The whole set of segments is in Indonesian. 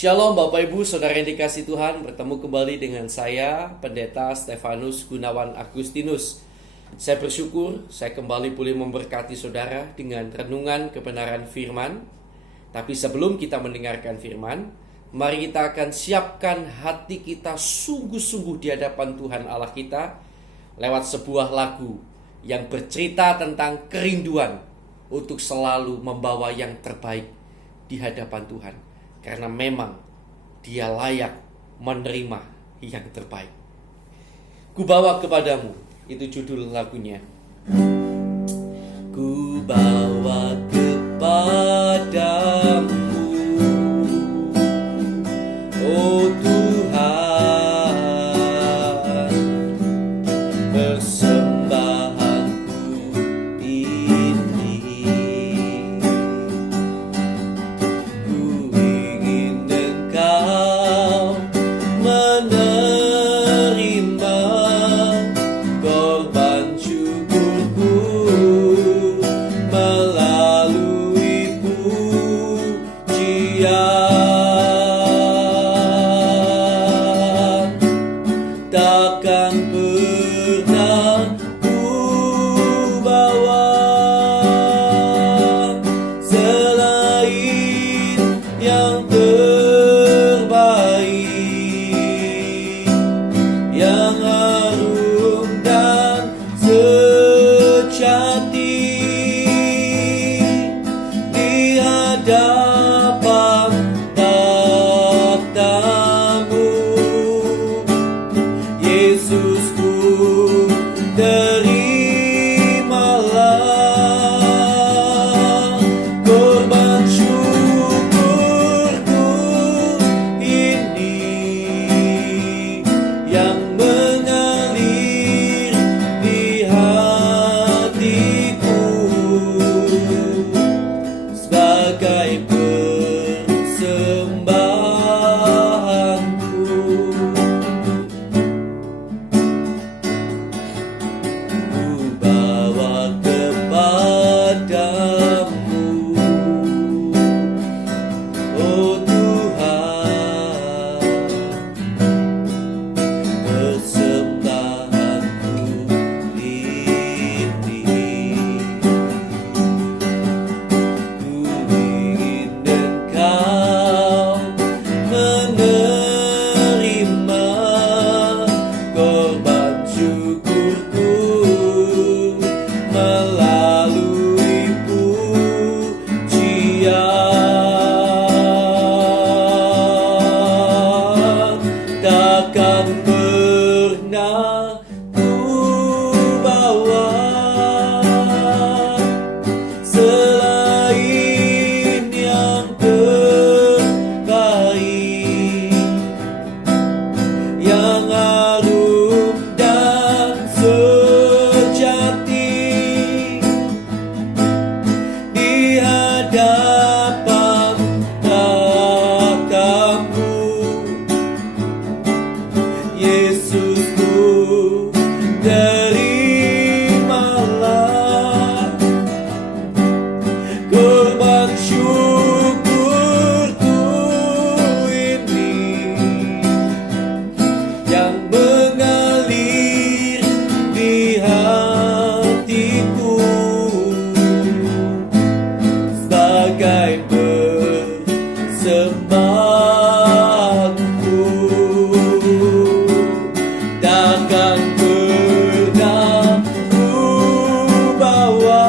Shalom Bapak Ibu Saudara yang dikasih Tuhan, bertemu kembali dengan saya Pendeta Stefanus Gunawan Agustinus. Saya bersyukur saya kembali boleh memberkati saudara dengan renungan kebenaran firman. Tapi sebelum kita mendengarkan firman, mari kita akan siapkan hati kita sungguh-sungguh di hadapan Tuhan Allah kita lewat sebuah lagu yang bercerita tentang kerinduan untuk selalu membawa yang terbaik di hadapan Tuhan. Karena memang Dia layak menerima yang terbaik. Ku bawa kepadamu, itu judul lagunya. Ku bawa kepadamu, oh Tuhan, persembahanku ini. Ku ingin Engkau menerima korban syukurku melalui pujian. Takkan pernah ku bawa selain yang terbaik, yang harum dan sejati di hadapan takhta-Mu. Yesusku, terimalah korban syukurku ini yang mengalir di hatiku sebagai persembahanku. Ku bawa kepadamu, oh Tuhan, persembahanku ini. Ku ingin Engkau menerima korban syukurku melalui pujian. Takkan pernah ku bawa selain yang terbaik, yang harum dan sejati di hadapan takhta-Mu. Yesusku, terimalah korban syukurku ini yang mengalir di hatiku sebagai persembahanku. Takkan pernah ku bawa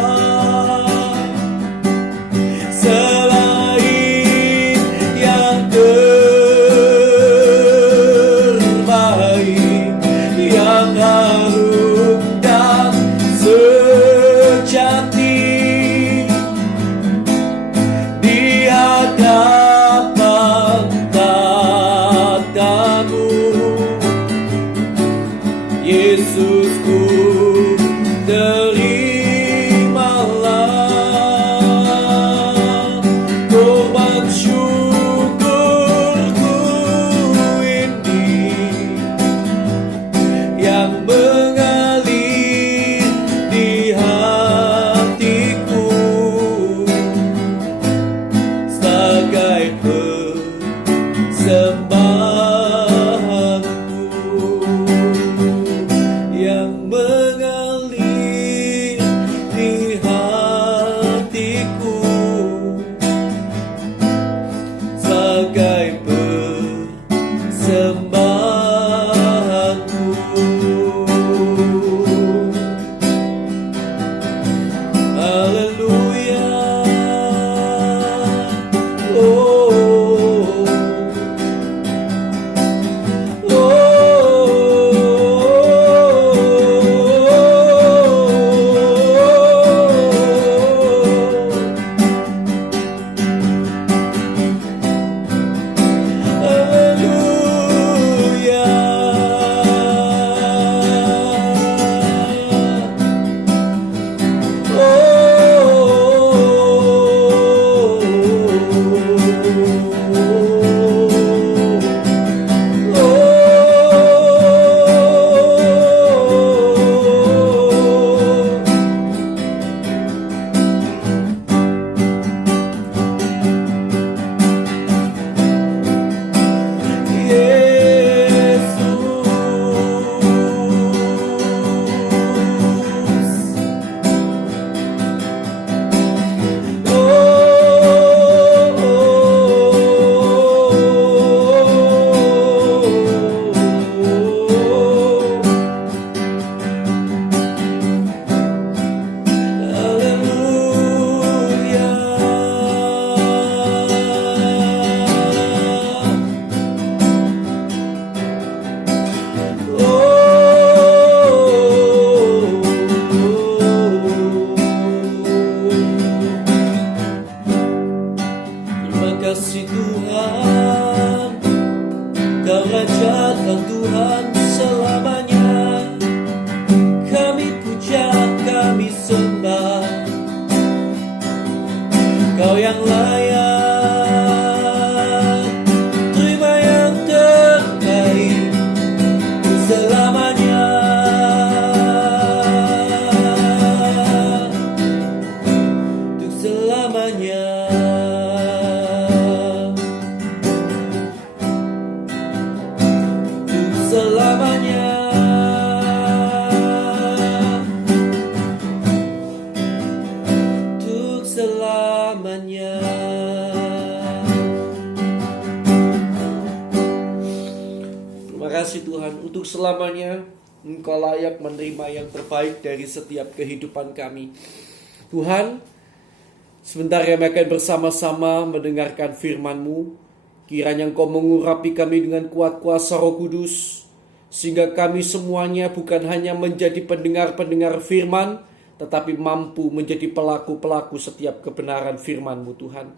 selain yang terbaik, yang harum dan sejati di hadapan Tuhan, Kau Raja, Kau Tuhan selamanya. Kami puja, kami sembah, Kau yang layak, terima yang terbaik untuk selamanya. Untuk selamanya. Untuk selamanya. Untuk selamanya. Terima kasih Tuhan, untuk selamanya Engkau layak menerima yang terbaik dari setiap kehidupan kami. Tuhan, sebentar kami akan bersama-sama mendengarkan firman-Mu. Kiranya Engkau mengurapi kami dengan kuat kuasa Roh Kudus, sehingga kami semuanya bukan hanya menjadi pendengar-pendengar firman, tetapi mampu menjadi pelaku-pelaku setiap kebenaran firman-Mu Tuhan.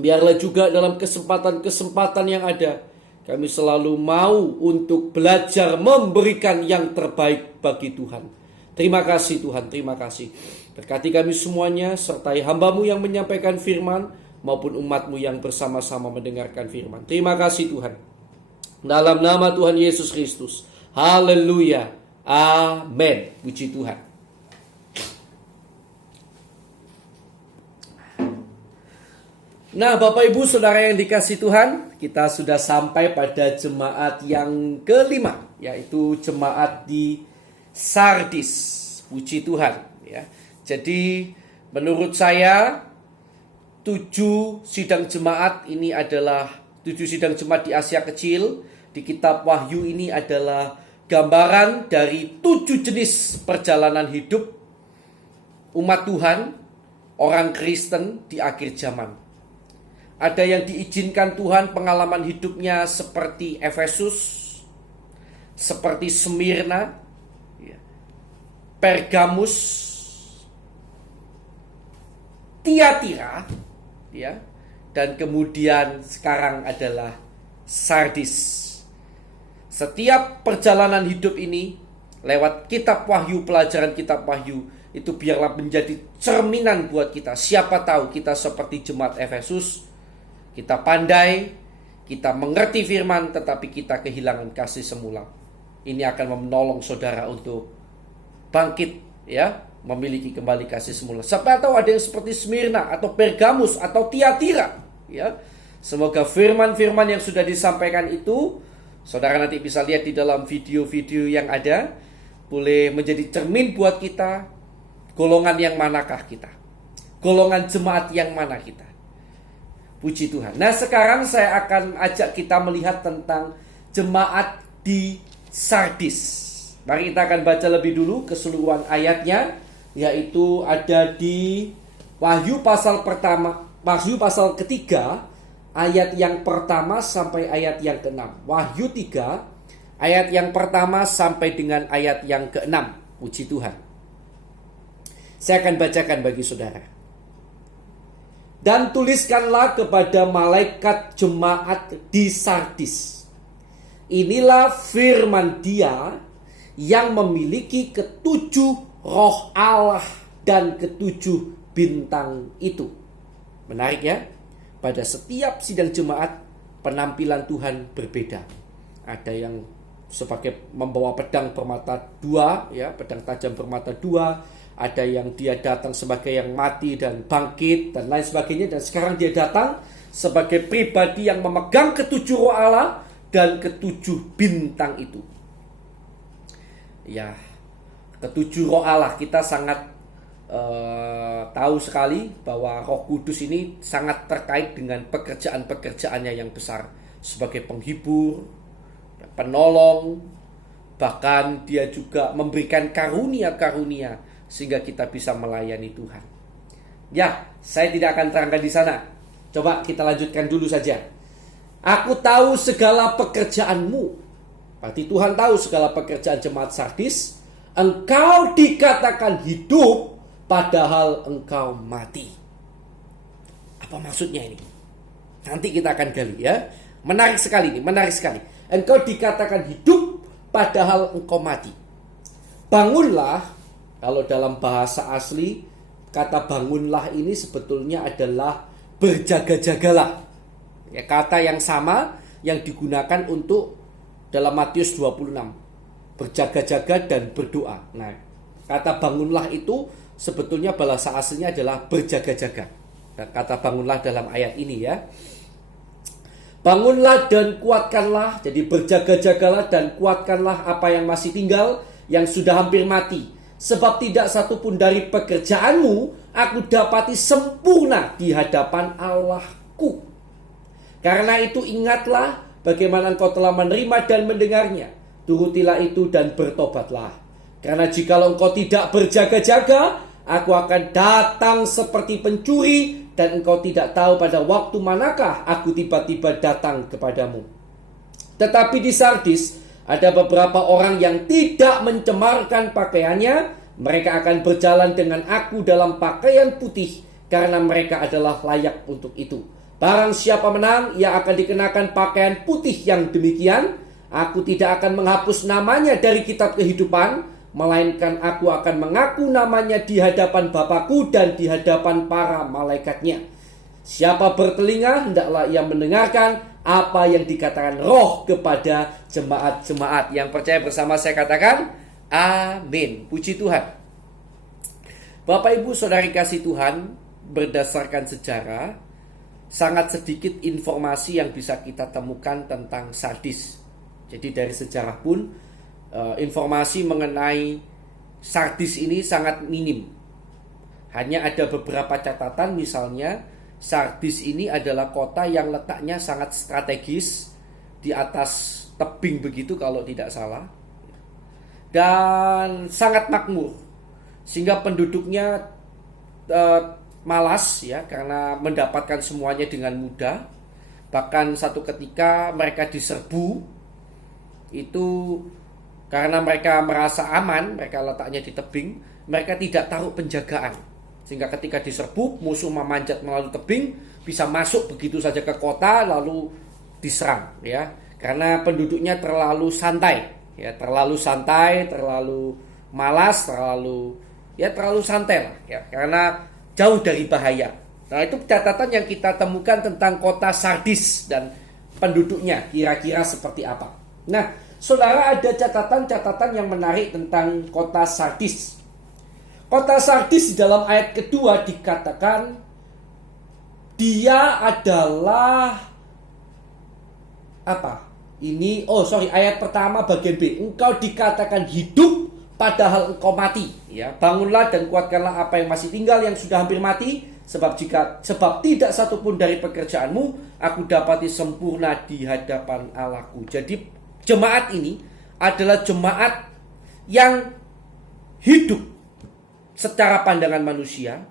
Biarlah juga dalam kesempatan-kesempatan yang ada, kami selalu mau untuk belajar memberikan yang terbaik bagi Tuhan. Terima kasih Tuhan, terima kasih. Berkati kami semuanya, sertai hamba-Mu yang menyampaikan firman, maupun umat-Mu yang bersama-sama mendengarkan firman. Terima kasih Tuhan. Dalam nama Tuhan Yesus Kristus. Haleluya. Amin. Puji Tuhan. Nah, Bapak Ibu Saudara yang dikasihi Tuhan, kita sudah sampai pada jemaat yang kelima, yaitu jemaat di Sardis. Puji Tuhan ya. Jadi menurut saya 7 sidang jemaat ini adalah 7 sidang jemaat di Asia Kecil di kitab Wahyu ini adalah gambaran dari 7 jenis perjalanan hidup umat Tuhan, orang Kristen di akhir zaman. Ada yang diizinkan Tuhan pengalaman hidupnya seperti Efesus, seperti Smyrna, Pergamus, Tiatira, ya, dan kemudian sekarang adalah Sardis. Setiap perjalanan hidup ini lewat kitab Wahyu, pelajaran kitab Wahyu itu biarlah menjadi cerminan buat kita. Siapa tahu kita seperti jemaat Efesus, kita pandai, kita mengerti firman, tetapi kita kehilangan kasih semula. Ini akan menolong saudara untuk bangkit, ya, memiliki kembali kasih semula. Siapa tahu ada yang seperti Smyrna atau Pergamus atau Tiatira, ya. Semoga firman-firman yang sudah disampaikan itu saudara nanti bisa lihat di dalam video-video yang ada, boleh menjadi cermin buat kita. Golongan yang manakah kita? Golongan jemaat yang mana kita? Puji Tuhan. Nah, sekarang saya akan ajak kita melihat tentang jemaat di Sardis. Mari kita akan baca lebih dulu keseluruhan ayatnya, yaitu ada di Wahyu pasal pertama, Wahyu pasal ketiga, ayat yang pertama sampai ayat yang ke-6. Wahyu 3, ayat yang pertama sampai dengan ayat yang ke-6. Puji Tuhan. Saya akan bacakan bagi saudara. Dan tuliskanlah kepada malaikat jemaat di Sardis. Inilah firman Dia yang memiliki ketujuh roh Allah dan ketujuh bintang itu. Menarik ya? Pada setiap sidang jemaat penampilan Tuhan berbeda. Ada yang sebagai membawa pedang bermata dua, ya, pedang tajam bermata dua. Ada yang dia datang sebagai yang mati dan bangkit dan lain sebagainya. Dan sekarang dia datang sebagai pribadi yang memegang ketujuh roh Allah dan ketujuh bintang itu. Ya, ketujuh roh Allah, kita sangat tahu sekali bahwa Roh Kudus ini sangat terkait dengan pekerjaan-pekerjaannya yang besar. Sebagai penghibur, penolong, bahkan dia juga memberikan karunia-karunia sehingga kita bisa melayani Tuhan. Ya, saya tidak akan terangkan di sana. Coba kita lanjutkan dulu saja. Aku tahu segala pekerjaanmu. Berarti Tuhan tahu segala pekerjaan jemaat Sardis. Engkau dikatakan hidup, padahal engkau mati. Apa maksudnya ini? Nanti kita akan gali ya. Menarik sekali nih, menarik sekali. Engkau dikatakan hidup padahal engkau mati. Bangunlah, kalau dalam bahasa asli kata bangunlah ini sebetulnya adalah berjaga-jagalah. Ya, kata yang sama yang digunakan untuk dalam Matius 26. Berjaga-jaga dan berdoa. Nah, kata bangunlah itu sebetulnya bahasa aslinya adalah berjaga-jaga. Kata bangunlah dalam ayat ini ya. Bangunlah dan kuatkanlah. Jadi berjaga-jagalah dan kuatkanlah apa yang masih tinggal, yang sudah hampir mati. Sebab tidak satupun dari pekerjaanmu aku dapati sempurna di hadapan Allahku. Karena itu ingatlah bagaimana engkau telah menerima dan mendengarnya. Turutilah itu dan bertobatlah. Karena jikalau engkau tidak berjaga-jaga, aku akan datang seperti pencuri, dan engkau tidak tahu pada waktu manakah aku tiba-tiba datang kepadamu. Tetapi di Sardis ada beberapa orang yang tidak mencemarkan pakaiannya. Mereka akan berjalan dengan aku dalam pakaian putih, karena mereka adalah layak untuk itu. Barang siapa menang, ia akan dikenakan pakaian putih yang demikian. Aku tidak akan menghapus namanya dari kitab kehidupan, melainkan aku akan mengaku namanya di hadapan Bapakku dan di hadapan para malaikatnya. Siapa bertelinga, hendaklah ia mendengarkan apa yang dikatakan Roh kepada jemaat-jemaat. Yang percaya bersama saya katakan, amin. Puji Tuhan. Bapak Ibu Saudari kasih Tuhan, berdasarkan sejarah, sangat sedikit informasi yang bisa kita temukan tentang Sardis. Jadi dari sejarah pun informasi mengenai Sardis ini sangat minim. Hanya ada beberapa catatan, misalnya Sardis ini adalah kota yang letaknya sangat strategis di atas tebing begitu kalau tidak salah, dan sangat makmur, sehingga penduduknya malas ya, karena mendapatkan semuanya dengan mudah. Bahkan satu ketika mereka diserbu itu karena mereka merasa aman, mereka letaknya di tebing, mereka tidak taruh penjagaan, sehingga ketika diserbu musuh memanjat melalui tebing, bisa masuk begitu saja ke kota lalu diserang ya, karena penduduknya terlalu santai ya, terlalu malas, terlalu santai lah ya, karena jauh dari bahaya. Nah, itu catatan yang kita temukan tentang kota Sardis dan penduduknya kira-kira seperti apa. Nah, saudara, ada catatan-catatan yang menarik tentang kota Sardis. Kota Sardis di dalam ayat kedua dikatakan dia adalah apa? Ayat pertama bagian B. Engkau dikatakan hidup padahal engkau mati. Ya, bangunlah dan kuatkanlah apa yang masih tinggal, yang sudah hampir mati. Sebab tidak satupun dari pekerjaanmu aku dapati sempurna di hadapan Allahku. Jadi jemaat ini adalah jemaat yang hidup secara pandangan manusia,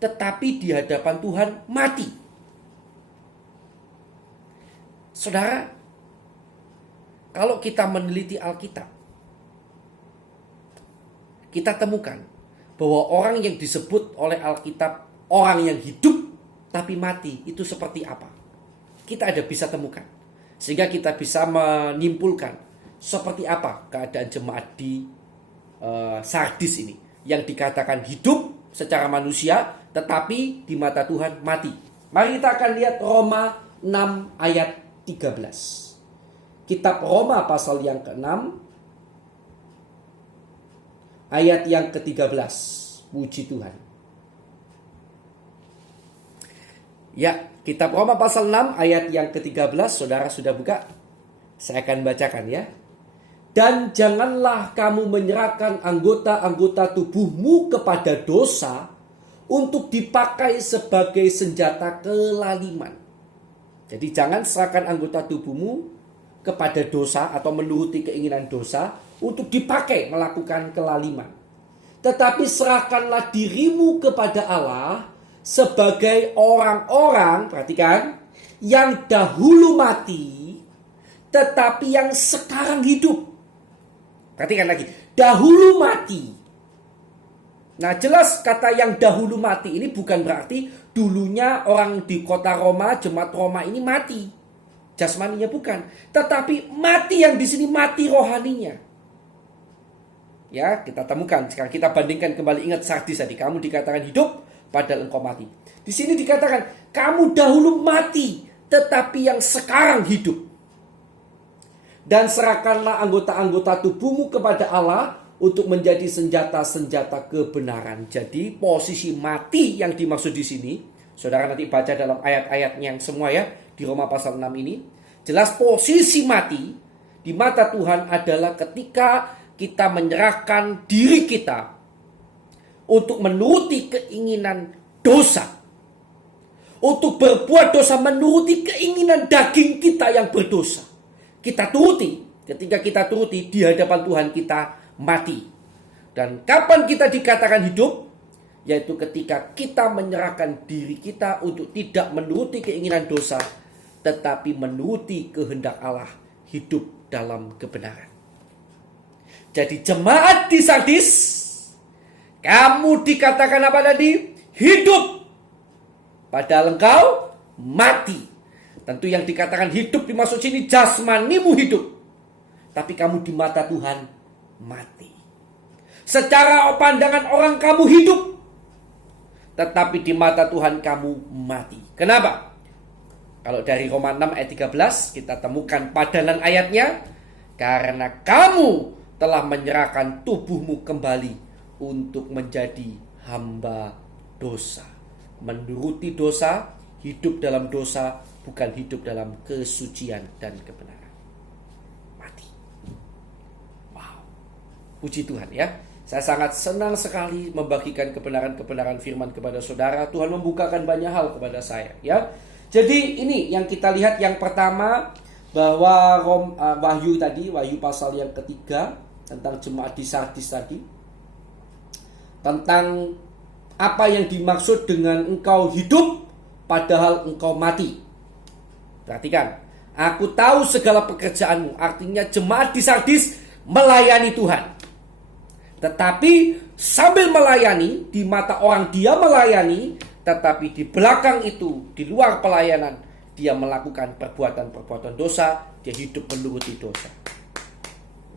tetapi di hadapan Tuhan mati. Saudara, kalau kita meneliti Alkitab, kita temukan bahwa orang yang disebut oleh Alkitab orang yang hidup tapi mati itu seperti apa. Kita ada bisa temukan, sehingga kita bisa menyimpulkan seperti apa keadaan jemaat di Sardis ini, yang dikatakan hidup secara manusia tetapi di mata Tuhan mati. Mari kita akan lihat Roma 6 ayat 13. Kitab Roma pasal yang ke-6 ayat yang ke-13. Puji Tuhan. Ya, kitab Roma pasal 6 ayat yang ke-13, saudara sudah buka? Saya akan bacakan ya. Dan janganlah kamu menyerahkan anggota-anggota tubuhmu kepada dosa untuk dipakai sebagai senjata kelaliman. Jadi jangan serahkan anggota tubuhmu kepada dosa atau menuruti keinginan dosa untuk dipakai melakukan kelaliman. Tetapi serahkanlah dirimu kepada Allah sebagai orang-orang, perhatikan, yang dahulu mati, tetapi yang sekarang hidup. Perhatikan lagi, dahulu mati, Nah, jelas kata yang dahulu mati ini bukan berarti dulunya orang di kota Roma, jemaat Roma ini mati. Jasmaninya bukan, tetapi mati yang di sini mati rohaninya. Ya, kita temukan. Sekarang kita bandingkan kembali, ingat Sardis tadi, kamu dikatakan hidup padahal engkau mati. Di sini dikatakan kamu dahulu mati, tetapi yang sekarang hidup. Dan serahkanlah anggota-anggota tubuhmu kepada Allah untuk menjadi senjata-senjata kebenaran. Jadi posisi mati yang dimaksud di sini, saudara nanti baca dalam ayat-ayat yang semua ya, di Roma pasal 6 ini. Jelas posisi mati di mata Tuhan adalah ketika kita menyerahkan diri kita untuk menuruti keinginan dosa. Untuk berbuat dosa menuruti keinginan daging kita yang berdosa. Kita turuti. Ketika kita turuti di hadapan Tuhan kita mati. Dan kapan kita dikatakan hidup? Yaitu ketika kita menyerahkan diri kita untuk tidak menuruti keinginan dosa, tetapi menuruti kehendak Allah, hidup dalam kebenaran. Jadi jemaat di Sardis, kamu dikatakan apa tadi? Hidup. Padahal engkau mati. Tentu yang dikatakan hidup dimaksud sini jasmanimu hidup. Tapi kamu di mata Tuhan mati. Secara pandangan orang kamu hidup, tetapi di mata Tuhan kamu mati. Kenapa? Kalau dari Roma 6 ayat 13 kita temukan padanan ayatnya. Karena kamu telah menyerahkan tubuhmu kembali untuk menjadi hamba dosa. Menuruti dosa, hidup dalam dosa, bukan hidup dalam kesucian dan kebenaran. Mati. Wow. Puji Tuhan ya. Saya sangat senang sekali membagikan kebenaran-kebenaran firman kepada saudara. Tuhan membukakan banyak hal kepada saya ya. Jadi ini yang kita lihat, yang pertama bahwa Wahyu tadi, Wahyu pasal yang ketiga tentang jemaat di Sardis tadi, tentang apa yang dimaksud dengan engkau hidup padahal engkau mati. Perhatikan, aku tahu segala pekerjaanmu. Artinya jemaat di Sardis melayani Tuhan. Tetapi sambil melayani, di mata orang dia melayani, tetapi di belakang itu, di luar pelayanan, dia melakukan perbuatan-perbuatan dosa, dia hidup menuruti dosa.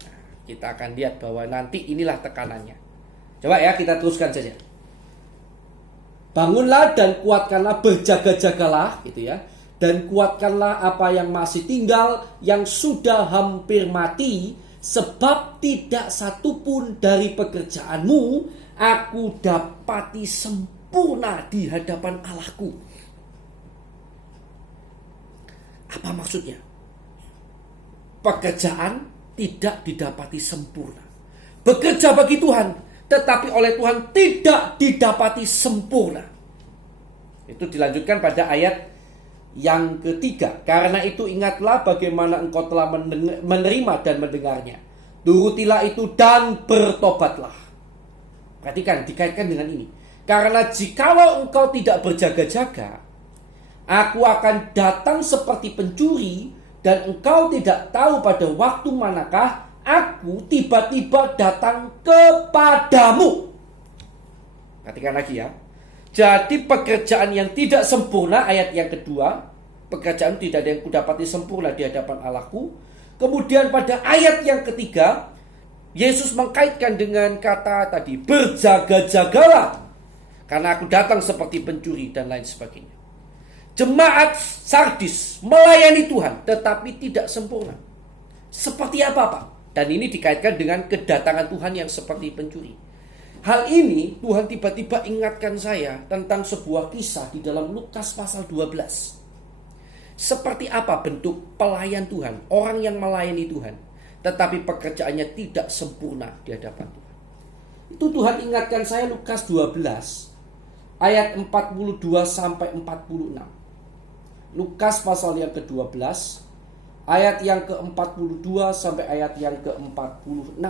Nah, kita akan lihat bahwa nanti inilah tekanannya. Coba ya kita teruskan saja. Bangunlah dan kuatkanlah, berjaga-jagalah gitu ya. Dan kuatkanlah apa yang masih tinggal, yang sudah hampir mati, sebab tidak satupun dari pekerjaanmu aku dapati sempurna di hadapan Allahku. Apa maksudnya? Pekerjaan tidak didapati sempurna. Bekerja bagi Tuhan, tetapi oleh Tuhan tidak didapati sempurna. Itu dilanjutkan pada ayat yang ketiga. Karena itu ingatlah bagaimana engkau telah menerima dan mendengarnya. Turutilah itu dan bertobatlah. Perhatikan, dikaitkan dengan ini. Karena jikalau engkau tidak berjaga-jaga, aku akan datang seperti pencuri, dan engkau tidak tahu pada waktu manakah aku tiba-tiba datang kepadamu. Perhatikan lagi ya. Jadi pekerjaan yang tidak sempurna, ayat yang kedua, pekerjaan tidak ada yang kudapati sempurna di hadapan Allahku. Kemudian pada ayat yang ketiga, Yesus mengkaitkan dengan kata tadi, berjaga-jagalah, karena aku datang seperti pencuri dan lain sebagainya. Jemaat Sardis melayani Tuhan, tetapi tidak sempurna. Seperti apa Pak? Dan ini dikaitkan dengan kedatangan Tuhan yang seperti pencuri. Hal ini Tuhan tiba-tiba ingatkan saya tentang sebuah kisah di dalam Lukas pasal 12. Seperti apa bentuk pelayan Tuhan, orang yang melayani Tuhan, tetapi pekerjaannya tidak sempurna di hadapan Tuhan. Itu Tuhan ingatkan saya Lukas 12 ayat 42 sampai 46. Lukas pasal yang ke-12 ayat yang ke-42 sampai ayat yang ke-46.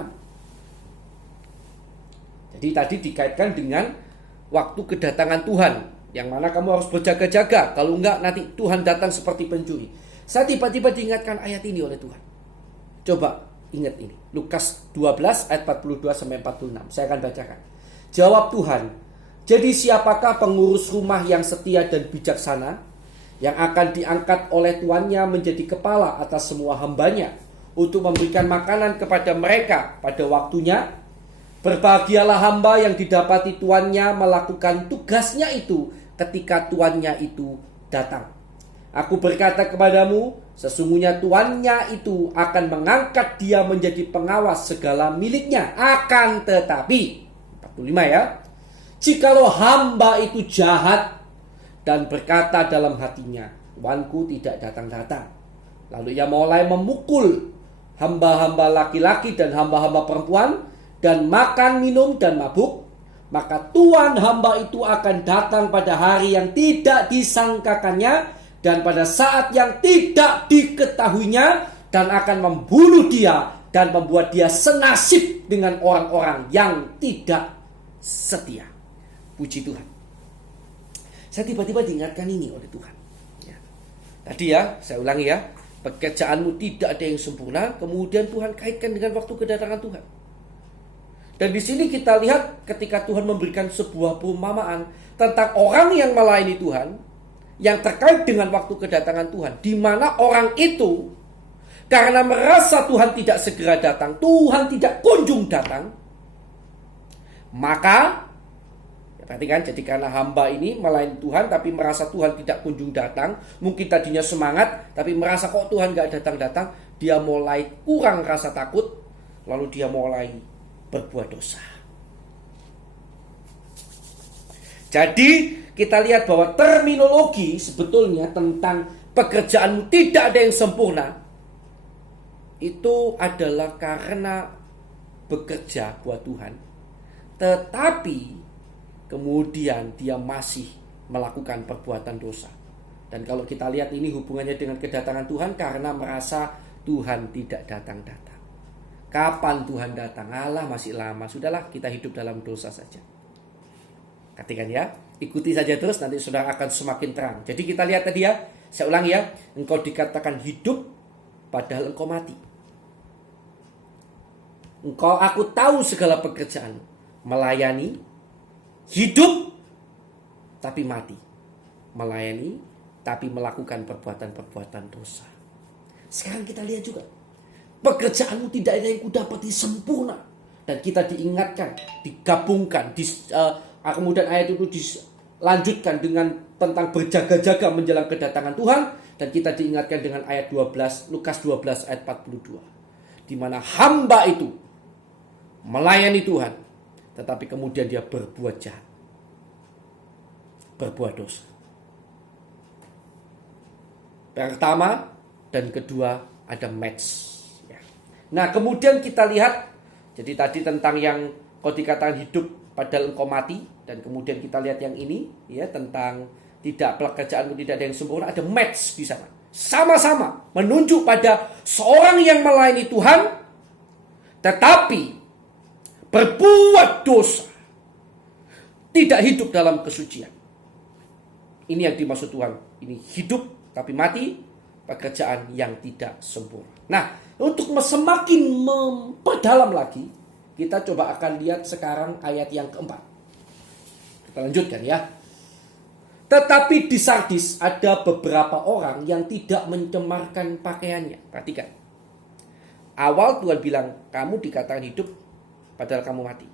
Jadi tadi dikaitkan dengan waktu kedatangan Tuhan, yang mana kamu harus berjaga-jaga. Kalau enggak nanti Tuhan datang seperti pencuri. Saya tiba-tiba diingatkan ayat ini oleh Tuhan. Coba ingat ini. Lukas 12 ayat 42 sampai 46. Saya akan bacakan. Jawab Tuhan, jadi siapakah pengurus rumah yang setia dan bijaksana, yang akan diangkat oleh tuannya menjadi kepala atas semua hambanya, untuk memberikan makanan kepada mereka pada waktunya? Berbahagialah hamba yang didapati tuannya melakukan tugasnya itu ketika tuannya itu datang. Aku berkata kepadamu, sesungguhnya tuannya itu akan mengangkat dia menjadi pengawas segala miliknya. Akan tetapi, 45 ya, jikalau hamba itu jahat dan berkata dalam hatinya, tuanku tidak datang-datang, lalu ia mulai memukul hamba-hamba laki-laki dan hamba-hamba perempuan, dan makan, minum, dan mabuk, maka tuan hamba itu akan datang pada hari yang tidak disangkakannya dan pada saat yang tidak diketahuinya, dan akan membunuh dia dan membuat dia senasib dengan orang-orang yang tidak setia. Puji Tuhan. Saya tiba-tiba diingatkan ini oleh Tuhan. Ya. Tadi ya, saya ulangi ya, pekerjaanmu tidak ada yang sempurna, kemudian Tuhan kaitkan dengan waktu kedatangan Tuhan. Dan di sini kita lihat ketika Tuhan memberikan sebuah perumpamaan tentang orang yang melayani Tuhan, yang terkait dengan waktu kedatangan Tuhan, di mana orang itu karena merasa Tuhan tidak segera datang, Tuhan tidak kunjung datang, maka perhatikan, jadi karena hamba ini melayani Tuhan tapi merasa Tuhan tidak kunjung datang, mungkin tadinya semangat tapi merasa kok Tuhan gak datang-datang, dia mulai kurang rasa takut, lalu dia mulai berbuat dosa. Jadi kita lihat bahwa terminologi sebetulnya tentang pekerjaanmu tidak ada yang sempurna, itu adalah karena bekerja buat Tuhan, tetapi kemudian dia masih melakukan perbuatan dosa. Dan kalau kita lihat ini hubungannya dengan kedatangan Tuhan, karena merasa Tuhan tidak datang-datang. Kapan Tuhan datang? Allah masih lama. Sudahlah, kita hidup dalam dosa saja. Katakan ya, ikuti saja terus, nanti saudara akan semakin terang. Jadi kita lihat tadi ya, saya ulangi ya, engkau dikatakan hidup padahal engkau mati. Aku tahu segala pekerjaan, melayani, hidup tapi mati, melayani tapi melakukan perbuatan-perbuatan dosa. Sekarang kita lihat juga, pekerjaanmu tidak ada yang kudapati sempurna, dan kita diingatkan, digabungkan, kemudian ayat itu dilanjutkan dengan tentang berjaga-jaga menjelang kedatangan Tuhan, dan kita diingatkan dengan ayat 12, Lukas 12 ayat 42, di mana hamba itu melayani Tuhan, tetapi kemudian dia berbuat jahat, berbuat dosa. Pertama dan kedua ada match. Nah kemudian kita lihat, jadi tadi tentang yang kau dikatakan hidup padahal engkau mati, dan kemudian kita lihat yang ini ya, tentang tidak, pekerjaanmu tidak ada yang sempurna, ada match di sana. Sama-sama menunjuk pada seorang yang melayani Tuhan tetapi berbuat dosa, tidak hidup dalam kesucian. Ini yang dimaksud Tuhan. Ini hidup tapi mati, pekerjaan yang tidak sempurna. Nah, untuk semakin memperdalam lagi, kita coba akan lihat sekarang ayat yang keempat. Kita lanjutkan ya. Tetapi di Sardis ada beberapa orang yang tidak mencemarkan pakaiannya. Perhatikan. Awal Tuhan bilang, kamu dikatakan hidup padahal kamu mati.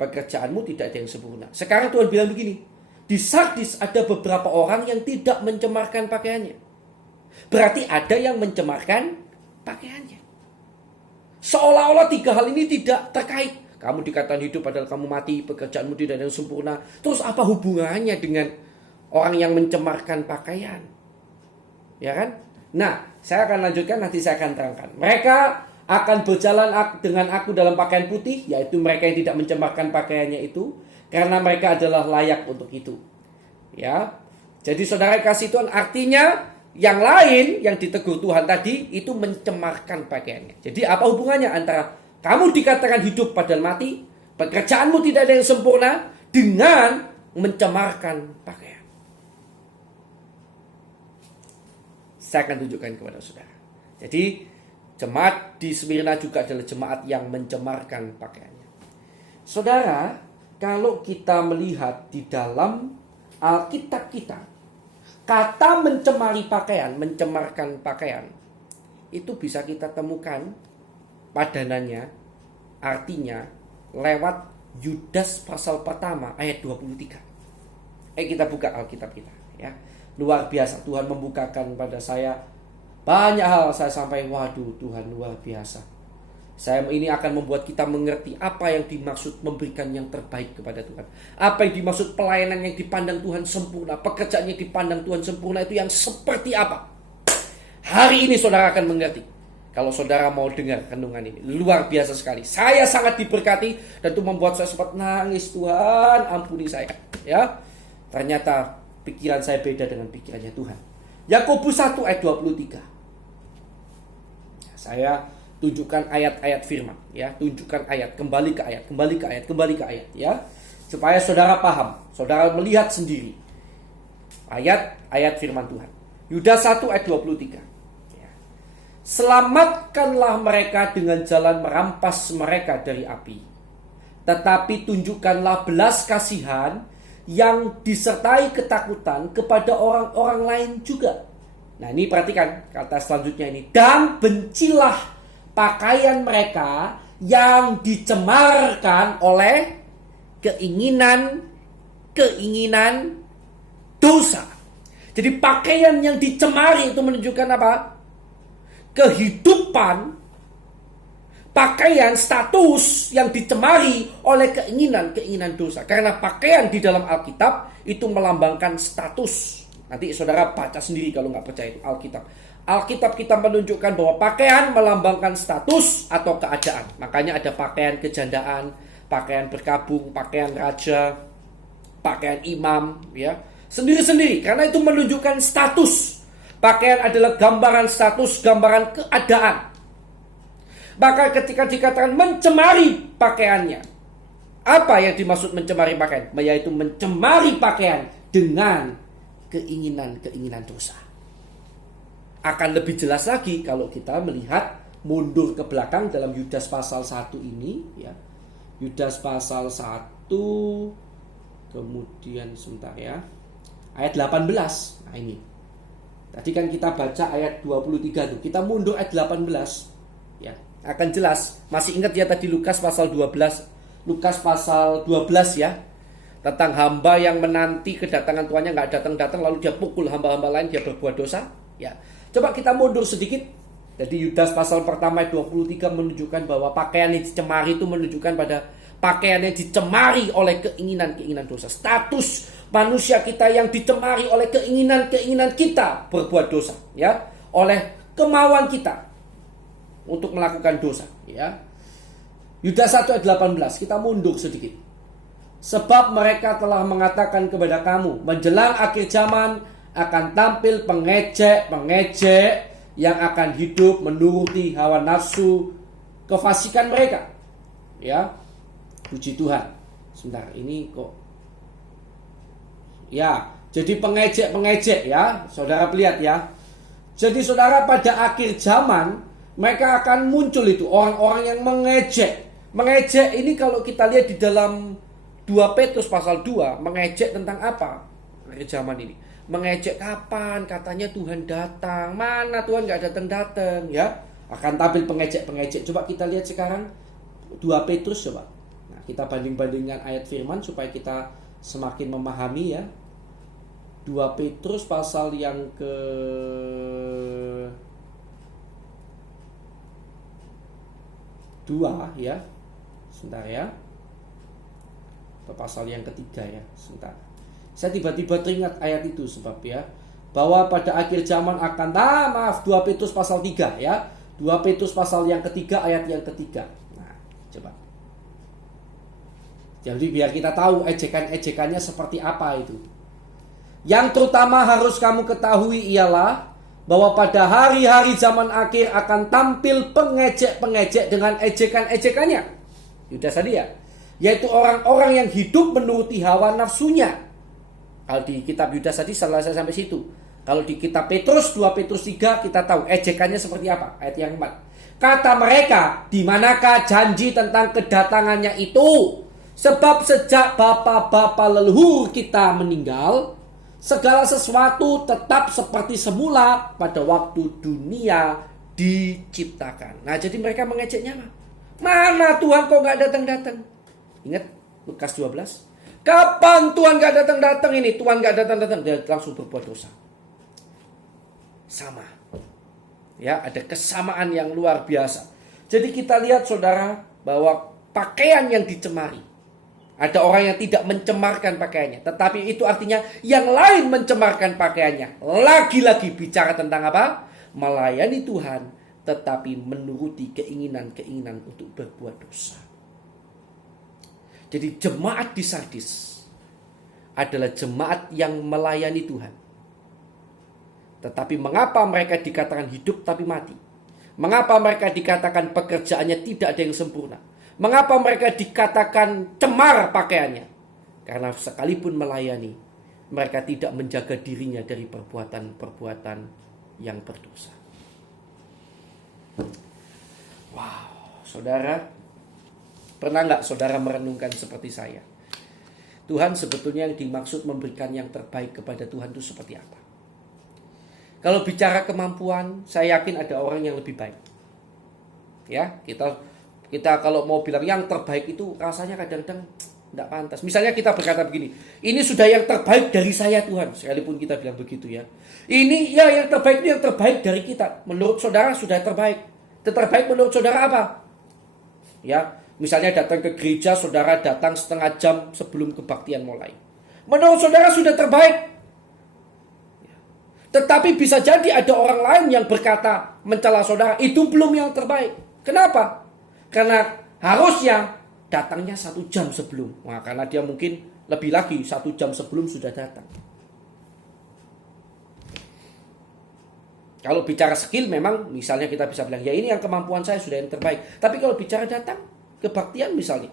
Pekerjaanmu tidak ada yang sempurna. Sekarang Tuhan bilang begini, di Sardis ada beberapa orang yang tidak mencemarkan pakaiannya. Berarti ada yang mencemarkan pakaiannya. Seolah-olah tiga hal ini tidak terkait. Kamu dikatakan hidup padahal kamu mati, pekerjaanmu tidak ada yang sempurna. Terus apa hubungannya dengan orang yang mencemarkan pakaian? Ya kan? Nah, saya akan lanjutkan, nanti saya akan terangkan. Mereka akan berjalan dengan aku dalam pakaian putih, yaitu mereka yang tidak mencemarkan pakaiannya itu, karena mereka adalah layak untuk itu. Ya. Jadi saudara kasih Tuhan, artinya yang lain yang ditegur Tuhan tadi itu mencemarkan pakaiannya. Jadi apa hubungannya antara kamu dikatakan hidup padahal mati, pekerjaanmu tidak ada yang sempurna, dengan mencemarkan pakaian? Saya akan tunjukkan kepada saudara. Jadi jemaat di Smyrna juga adalah jemaat yang mencemarkan pakaiannya. Saudara, kalau kita melihat di dalam Alkitab kita, kata mencemari pakaian, mencemarkan pakaian, itu bisa kita temukan padanannya, artinya lewat Yudas pasal pertama ayat 23. Kita buka Alkitab kita ya. Luar biasa, Tuhan membukakan pada saya banyak hal. Saya sampai waduh, Tuhan luar biasa. Ini akan membuat kita mengerti apa yang dimaksud memberikan yang terbaik kepada Tuhan. Apa yang dimaksud pelayanan yang dipandang Tuhan sempurna, pekerjaan yang dipandang Tuhan sempurna itu yang seperti apa. Hari ini saudara akan mengerti. Kalau saudara mau dengar renungan ini, luar biasa sekali. Saya sangat diberkati dan itu membuat saya sempat nangis. Tuhan, ampuni saya. Ya, ternyata pikiran saya beda dengan pikirannya Tuhan. Yakobus 1 ayat 23. Saya tunjukkan ayat-ayat firman, ya, tunjukkan ayat, kembali ke ayat, ya, supaya saudara paham, saudara melihat sendiri ayat-ayat firman Tuhan. Yudas 1 ayat 23. Ya. Selamatkanlah mereka dengan jalan merampas mereka dari api, tetapi tunjukkanlah belas kasihan yang disertai ketakutan kepada orang-orang lain juga. Nah, ini perhatikan kata selanjutnya ini, dan bencilah pakaian mereka yang dicemarkan oleh keinginan dosa. Jadi pakaian yang dicemari itu menunjukkan apa? Kehidupan, pakaian, status yang dicemari oleh keinginan dosa. Karena pakaian di dalam Alkitab itu melambangkan status. Nanti saudara baca sendiri kalau nggak percaya itu Alkitab. Alkitab kita menunjukkan bahwa pakaian melambangkan status atau keadaan. Makanya ada pakaian kejandaan, pakaian berkabung, pakaian raja, pakaian imam, ya. Sendiri-sendiri, karena itu menunjukkan status. Pakaian adalah gambaran status, gambaran keadaan. Maka ketika dikatakan mencemari pakaiannya, apa yang dimaksud mencemari pakaian? Yaitu mencemari pakaian dengan keinginan dosa. Akan lebih jelas lagi kalau kita melihat mundur ke belakang dalam Yudas pasal 1 ini, ya. Yudas pasal 1, kemudian sebentar ya, ayat 18. Nah ini, tadi kan kita baca ayat 23 tuh, kita mundur ayat 18, ya, akan jelas. Masih ingat ya tadi Lukas pasal 12, Lukas pasal 12 ya, tentang hamba yang menanti kedatangan tuannya nggak datang-datang, lalu dia pukul hamba-hamba lain, dia berbuat dosa, ya. Coba kita mundur sedikit. Jadi Yudas pasal pertama ayat 23 menunjukkan bahwa pakaian yang dicemari itu menunjukkan pada pakaian yang dicemari oleh keinginan dosa. Status manusia kita yang dicemari oleh keinginan kita berbuat dosa, ya, oleh kemauan kita untuk melakukan dosa, ya. Yudas 1 ayat 18, kita mundur sedikit. Sebab mereka telah mengatakan kepada kamu, menjelang akhir zaman akan tampil pengejek yang akan hidup menuruti hawa nafsu kefasikan mereka. Ya, puji Tuhan. Sebentar, ini kok. Ya, jadi pengejek ya, saudara lihat ya. Jadi saudara, pada akhir zaman mereka akan muncul itu orang-orang yang mengejek. Mengejek ini kalau kita lihat di dalam 2 Petrus pasal 2, mengejek tentang apa? Akhir zaman ini. Mengejek kapan katanya Tuhan datang. Mana Tuhan gak datang-datang, ya. Akan tampil pengejek. Coba kita lihat sekarang 2 Petrus coba. Nah, kita banding-bandingkan ayat firman supaya kita semakin memahami ya. 2 Petrus pasal yang ke 2 ya. Sebentar ya. Pasal yang ketiga ya. Sebentar. Saya tiba-tiba teringat ayat itu sebab ya, bahwa pada akhir zaman akan 2 Petrus pasal 3 ya. 2 Petrus pasal yang ketiga ayat yang ketiga. Nah, coba. Jadi biar kita tahu ejekan-ejekannya seperti apa itu. Yang terutama harus kamu ketahui ialah bahwa pada hari-hari zaman akhir akan tampil pengejek-pengejek dengan ejekan-ejekannya. Yudas tadi ya, yaitu orang-orang yang hidup menuruti hawa nafsunya. Kalau di kitab Yudas tadi selesai sampai situ. Kalau di kitab Petrus 2 Petrus 3 kita tahu ejekannya seperti apa. Ayat yang 4. Kata mereka, di manakah janji tentang kedatangannya itu? Sebab sejak bapa-bapa leluhur kita meninggal, segala sesuatu tetap seperti semula pada waktu dunia diciptakan. Nah, jadi mereka mengejeknya apa? Mana Tuhan kok gak datang-datang? Ingat Lukas 12? Kapan Tuhan gak datang-datang ini? Tuhan gak datang-datang, dia langsung berbuat dosa. Sama. Ya, ada kesamaan yang luar biasa. Jadi kita lihat saudara bahwa pakaian yang dicemari. Ada orang yang tidak mencemarkan pakaiannya. Tetapi itu artinya yang lain mencemarkan pakaiannya. Lagi-lagi bicara tentang apa? Melayani Tuhan. Tetapi menuruti keinginan-keinginan untuk berbuat dosa. Jadi jemaat di Sardis adalah jemaat yang melayani Tuhan. Tetapi mengapa mereka dikatakan hidup tapi mati? Mengapa mereka dikatakan pekerjaannya tidak ada yang sempurna? Mengapa mereka dikatakan cemar pakaiannya? Karena sekalipun melayani, mereka tidak menjaga dirinya dari perbuatan-perbuatan yang berdosa. Wow, saudara, pernah nggak saudara merenungkan seperti saya? Tuhan sebetulnya yang dimaksud memberikan yang terbaik kepada Tuhan itu seperti apa? Kalau bicara kemampuan, saya yakin ada orang yang lebih baik. Ya, kita kalau mau bilang yang terbaik itu rasanya kadang-kadang tidak pantas. Misalnya kita berkata begini, ini sudah yang terbaik dari saya Tuhan. Sekalipun kita bilang begitu ya. Ini ya yang terbaik itu yang terbaik dari kita. Menurut saudara sudah terbaik. Terbaik menurut saudara apa? Ya, misalnya datang ke gereja, saudara datang setengah jam sebelum kebaktian mulai. Menurut saudara sudah terbaik. Tetapi bisa jadi ada orang lain yang berkata mencela saudara, itu belum yang terbaik. Kenapa? Karena harusnya datangnya 1 jam sebelum. Nah, karena dia mungkin lebih lagi 1 jam sebelum sudah datang. Kalau bicara skill memang misalnya kita bisa bilang, ya ini yang kemampuan saya sudah yang terbaik. Tapi kalau bicara datang, kebaktian misalnya,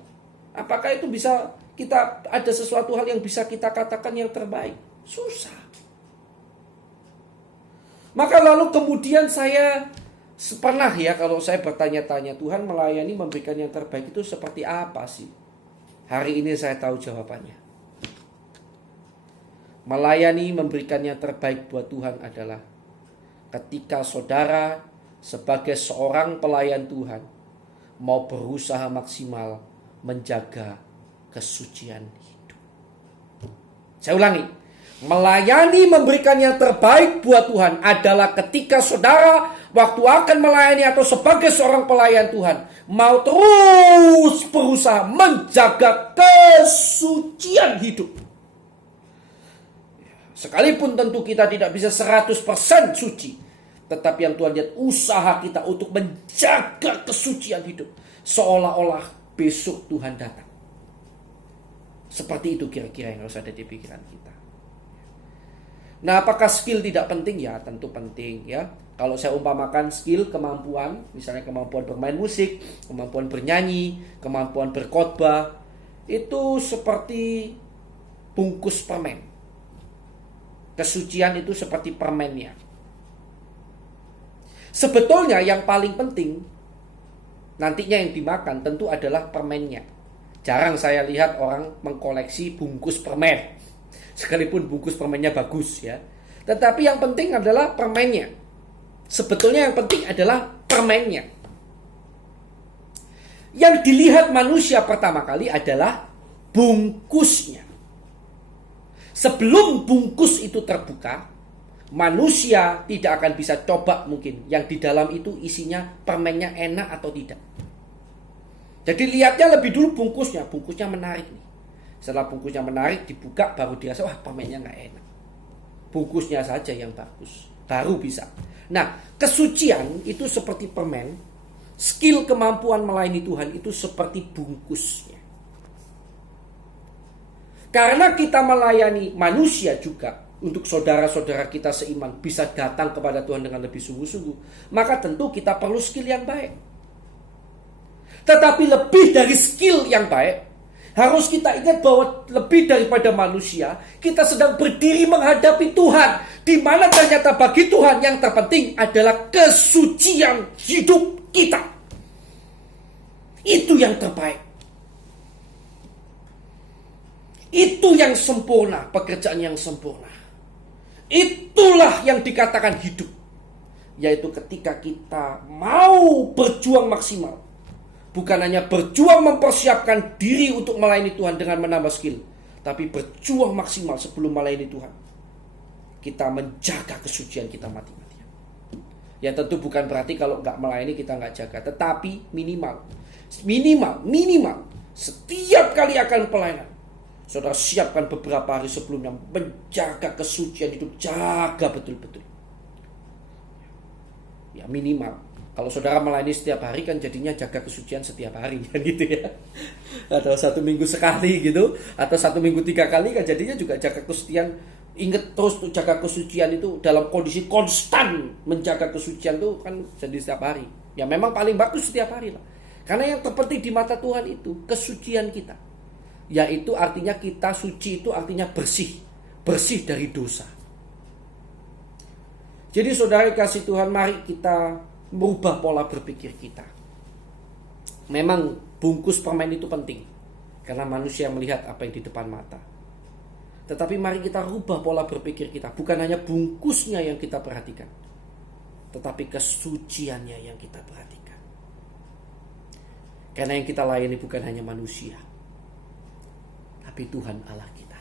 apakah itu bisa kita ada sesuatu hal yang bisa kita katakan yang terbaik? Susah. Maka lalu kemudian saya pernah ya kalau saya bertanya-tanya, Tuhan melayani memberikan yang terbaik itu seperti apa sih? Hari ini saya tahu jawabannya. Melayani memberikan yang terbaik buat Tuhan adalah ketika saudara sebagai seorang pelayan Tuhan mau berusaha maksimal menjaga kesucian hidup. Saya ulangi. Melayani memberikan yang terbaik buat Tuhan adalah ketika saudara waktu akan melayani atau sebagai seorang pelayan Tuhan mau terus berusaha menjaga kesucian hidup. Sekalipun tentu kita tidak bisa 100% suci, tetapi yang Tuhan lihat usaha kita untuk menjaga kesucian hidup seolah-olah besok Tuhan datang. Seperti itu kira-kira yang harus ada di pikiran kita. Nah, apakah skill tidak penting? Ya, tentu penting ya. Kalau saya umpamakan skill, kemampuan, misalnya kemampuan bermain musik, kemampuan bernyanyi, kemampuan berkhotbah, itu seperti bungkus permen. Kesucian itu seperti permennya. Sebetulnya yang paling penting nantinya yang dimakan tentu adalah permennya. Jarang saya lihat orang mengkoleksi bungkus permen. Sekalipun bungkus permennya bagus ya. Tetapi yang penting adalah permennya. Sebetulnya yang penting adalah permennya. Yang dilihat manusia pertama kali adalah bungkusnya. Sebelum bungkus itu terbuka, manusia tidak akan bisa coba mungkin yang di dalam itu isinya permennya enak atau tidak. Jadi lihatnya lebih dulu bungkusnya. Bungkusnya menarik nih. Setelah bungkusnya menarik, dibuka, baru dirasa, wah permennya gak enak. Bungkusnya saja yang bagus, baru bisa. Nah, kesucian itu seperti permen. Skill kemampuan melayani Tuhan itu seperti bungkusnya. Karena kita melayani manusia juga, untuk saudara-saudara kita seiman bisa datang kepada Tuhan dengan lebih sungguh-sungguh, maka tentu kita perlu skill yang baik. Tetapi lebih dari skill yang baik, harus kita ingat bahwa lebih daripada manusia, kita sedang berdiri menghadapi Tuhan. Di mana ternyata bagi Tuhan yang terpenting adalah kesucian hidup kita. Itu yang terbaik. Itu yang sempurna, pekerjaan yang sempurna. Itulah yang dikatakan hidup. Yaitu ketika kita mau berjuang maksimal. Bukan hanya berjuang mempersiapkan diri untuk melayani Tuhan dengan menambah skill, tapi berjuang maksimal sebelum melayani Tuhan. Kita menjaga kesucian kita mati-matian. Ya tentu bukan berarti kalau nggak melayani kita nggak jaga. Tetapi minimal setiap kali akan pelayanan, saudara siapkan beberapa hari sebelumnya menjaga kesucian hidup. Jaga betul-betul. Ya minimal. Kalau saudara melayani setiap hari kan jadinya jaga kesucian setiap hari kan gitu ya. Atau 1 minggu sekali gitu. Atau 1 minggu 3 kali kan jadinya juga jaga kesucian. Ingat terus tuh jaga kesucian itu dalam kondisi konstan. Menjaga kesucian itu kan jadi setiap hari. Ya memang paling bagus setiap hari lah. Karena yang terpenting di mata Tuhan itu kesucian kita. Yaitu artinya kita suci itu artinya bersih. Bersih dari dosa. Jadi saudara kasih Tuhan, mari kita merubah pola berpikir kita. Memang bungkus permen itu penting. Karena manusia melihat apa yang di depan mata. Tetapi mari kita rubah pola berpikir kita. Bukan hanya bungkusnya yang kita perhatikan. Tetapi kesuciannya yang kita perhatikan. Karena yang kita layani bukan hanya manusia. Tapi Tuhan Allah kita.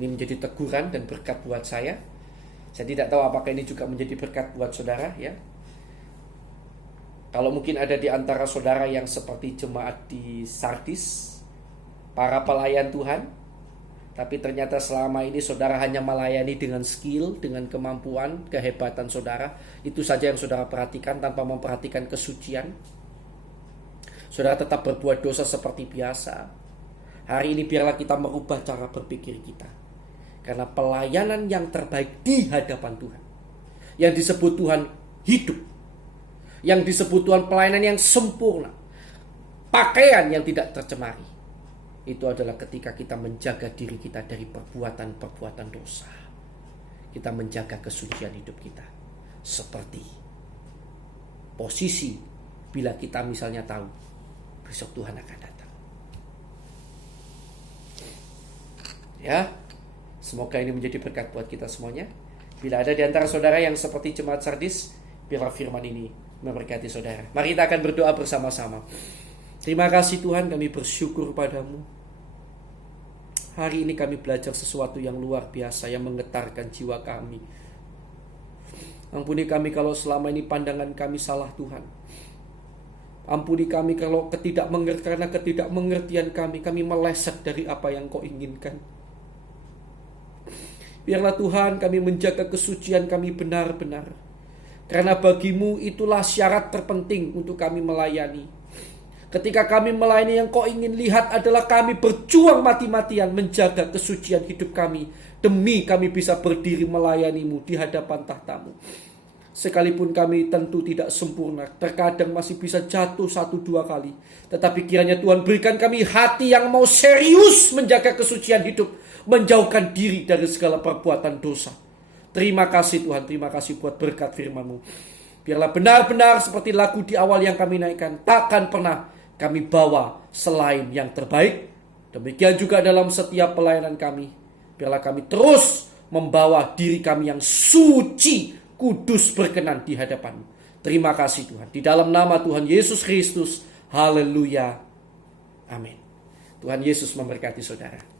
Ini menjadi teguran dan berkat buat saya. Saya tidak tahu apakah ini juga menjadi berkat buat saudara ya. Kalau mungkin ada di antara saudara yang seperti jemaat di Sardis, para pelayan Tuhan, tapi ternyata selama ini saudara hanya melayani dengan skill, dengan kemampuan, kehebatan saudara. Itu saja yang saudara perhatikan tanpa memperhatikan kesucian. Saudara tetap berbuat dosa seperti biasa. Hari ini biarlah kita merubah cara berpikir kita. Karena pelayanan yang terbaik di hadapan Tuhan, yang disebut Tuhan hidup, yang disebut Tuhan pelayanan yang sempurna, pakaian yang tidak tercemari, itu adalah ketika kita menjaga diri kita dari perbuatan-perbuatan dosa. Kita menjaga kesucian hidup kita. Seperti posisi bila kita misalnya tahu besok Tuhan akan datang. Ya. Semoga ini menjadi berkat buat kita semuanya. Bila ada di antara saudara yang seperti jemaat Sardis, biarlah firman ini memberkati saudara. Mari kita akan berdoa bersama-sama. Terima kasih Tuhan, kami bersyukur padamu. Hari ini kami belajar sesuatu yang luar biasa yang menggetarkan jiwa kami. Ampuni kami kalau selama ini pandangan kami salah Tuhan. Ampuni kami kalau karena ketidakmengertian kami meleset dari apa yang Kau inginkan. Biarlah Tuhan kami menjaga kesucian kami benar-benar. Karena bagimu itulah syarat terpenting untuk kami melayani. Ketika kami melayani yang Kau ingin lihat adalah kami berjuang mati-matian menjaga kesucian hidup kami. Demi kami bisa berdiri melayani-Mu di hadapan tahta-Mu. Sekalipun kami tentu tidak sempurna. Terkadang masih bisa jatuh 1-2 kali. Tetapi kiranya Tuhan berikan kami hati yang mau serius menjaga kesucian hidup. Menjauhkan diri dari segala perbuatan dosa. Terima kasih Tuhan, terima kasih buat berkat firman-Mu. Biarlah benar-benar seperti lagu di awal yang kami naikkan, takkan pernah kami bawa selain yang terbaik. Demikian juga dalam setiap pelayanan kami. Biarlah kami terus membawa diri kami yang suci, kudus, berkenan di hadapan-Mu. Terima kasih Tuhan. Di dalam nama Tuhan Yesus Kristus. Haleluya. Amin. Tuhan Yesus memberkati saudara.